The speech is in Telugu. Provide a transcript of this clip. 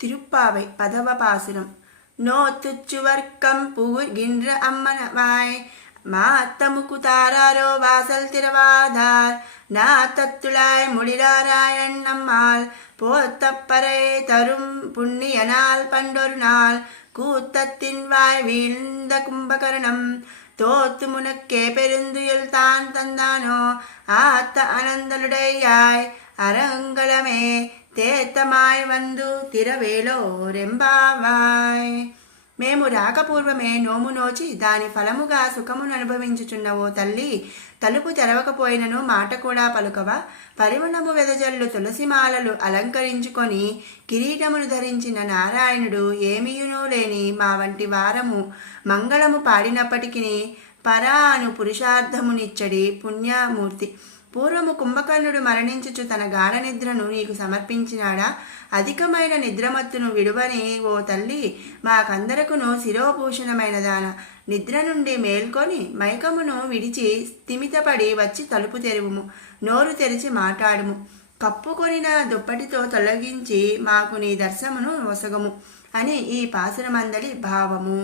திருப்பாவை பதவ பாசுரம். நோத்துச்சுவர்க்கம் புகின்ற அம்மனவாய் மாத்தமுக்கு தாராரோ வாசல் திறவாதார் நாத்தத்துளாய் முடிராராயண் நம்மால் போத்தப்பறை தரும் புண்ணியனால் பண்டொரு நாள் கூத்தத்தின் வாய் வீழ்ந்த கும்பகரணம் தோத்து முனக்கே பெருந்துயில் தான் தந்தானோ ஆத்த அனந்தலுடையாய் அரங்கலமே తేతమాయ్ వందు తిరవేలో రెంబావాయ్. మేము రాకపూర్వమే నోము నోచి దాని ఫలముగా సుఖమును అనుభవించుచున్న ఓ తల్లి, తలుపు తెరవకపోయినను మాట కూడా పలుకవా? పరిమళము వెదజల్లు తులసిమాలలు అలంకరించుకొని కిరీటమును ధరించిన నారాయణుడు ఏమియునూ లేని మా వంటి వారము మంగళము పాడినప్పటికీ పరాను పురుషార్థమునిచ్చడి పుణ్యమూర్తి. పూర్వము కుంభకర్ణుడు మరణించుచు తన గాఢ నిద్రను నీకు సమర్పించినాడా? అధికమైన నిద్రమత్తును విడువని ఓ తల్లి, మాకందరకును శిరోభూషణమైన దాన, నిద్ర నుండి మేల్కొని మైకమును విడిచి స్థిమితపడి వచ్చి తలుపు తెరువుము, నోరు తెరిచి మాట్లాడుము, కప్పుకొనిన దుప్పటితో తొలగించి మాకు నీ దర్శనమును ఒసగము అని ఈ పాసురమందలి భావము.